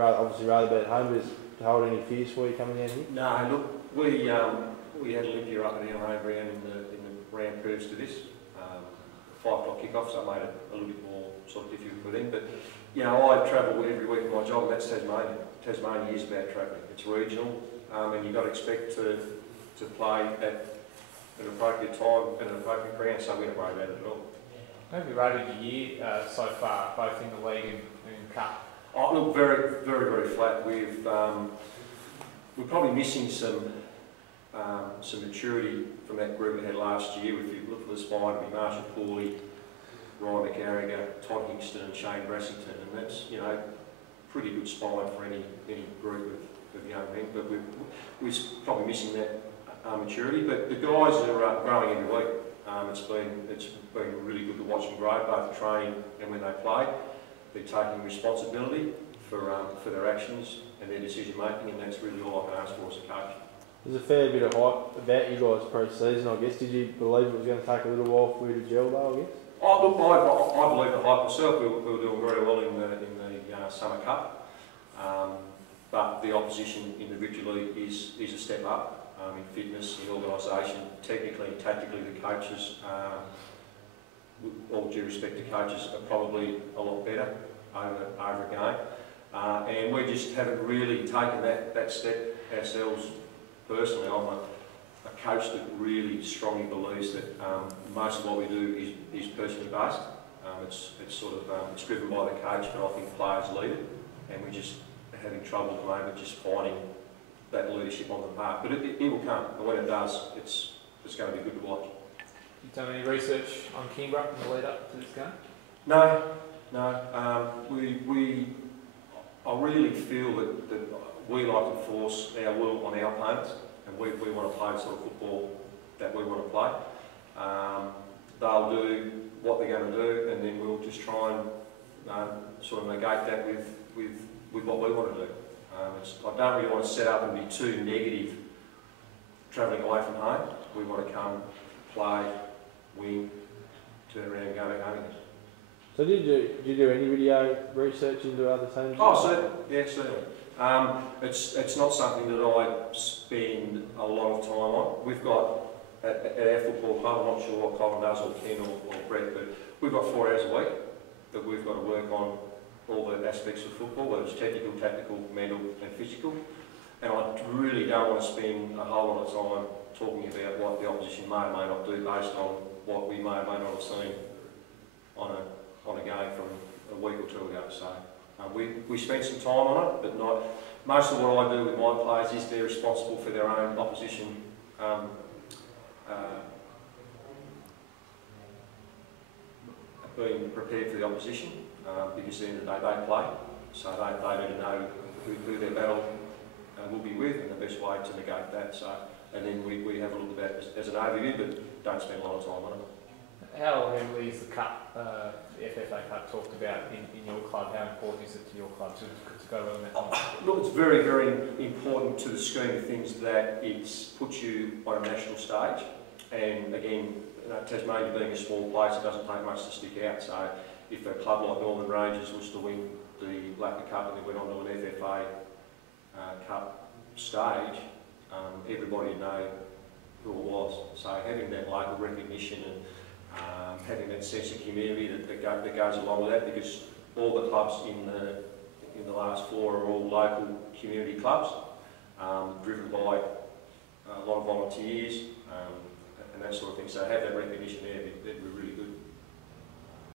Obviously rather be at home, but to hold any fears for you coming down here? No, look, we had Olympia up in our home ground in the round previous to this. 5 o'clock kickoff, so it made it a little bit more sort of difficult for them. But you know, I travel every week for my job, and that's Tasmania. Tasmania is about travelling. It's regional, and you've got to expect to play at an appropriate time and an appropriate ground, so we don't worry about it at all. How have you rated your year so far, both in the league and cup? Oh, look, very, very, very flat. We're probably missing some maturity from that group we had last year. If you look for the spine, it'd be Marshall Pooley, Ryan McGarriger, Todd Hingston and Shane Brassington, and that's, you know, pretty good spine for any group of young men, but we're probably missing that maturity. But the guys are growing every week. It's been really good to watch them grow, both training and when they play. They're taking responsibility for their actions and their decision making, and that's really all I can ask for as a coach. There's a fair bit of hype about you guys pre-season, I guess. Did you believe it was going to take a little while for you to gel though, I guess? Oh, look, I believe the hype myself. We were doing very well in the Summer Cup, but the opposition individually is a step up in fitness, in organisation, technically and tactically. The coaches, with all due respect to coaches, are probably a lot better over again, and we just haven't really taken that step ourselves. Personally, I'm a coach that really strongly believes that most of what we do is personally based. It's driven by the coach, but I think players lead it, and we're just having trouble at the moment just finding that leadership on the park. But it will come, and when it does, it's going to be good to watch. You done any research on Kingborough in the lead up to this game? No. I really feel that we like to force our will on our opponents, and we want to play the sort of football that we want to play. They'll do what they're going to do, and then we'll just try and sort of negate that with what we want to do. I don't really want to set up and be too negative travelling away from home. We want to come, play, win, turn around and go back home again. So did you do any video research into other teams? Oh, certainly. Yeah, certainly. It's not something that I spend a lot of time on. We've got, at our football club, I'm not sure what Colin does, or Ken or Brett, but we've got 4 hours a week that we've got to work on all the aspects of football, whether it's technical, tactical, mental and physical. And I really don't want to spend a whole lot of time talking about what the opposition may or may not do based on what we may or may not have seen on a game from a week or 2 ago. So we spent some time on it, but not most of what I do with my players is they're responsible for their own opposition being prepared for the opposition, because at the end of the day they play, so they need to know who their battle will be with and the best way to negate that. So, and then we have a look at that as an overview, but don't spend a lot of time on it. How heavily is the Cup, the FFA Cup, talked about in your club? How important is it to your club to go well in that time? Look, it's very, very important to the scheme of things that it puts you on a national stage. And again, Tasmania being a small place, it doesn't take much to stick out. So if a club like Northern Rangers was to win the Lakoseljac Cup and then went on to an FFA Cup stage, everybody would know who it was. So having that local recognition and having that sense of community that goes along with that, because all the clubs in the last 4 are all local community clubs, driven by a lot of volunteers and that sort of thing. So have that recognition there, it'd be really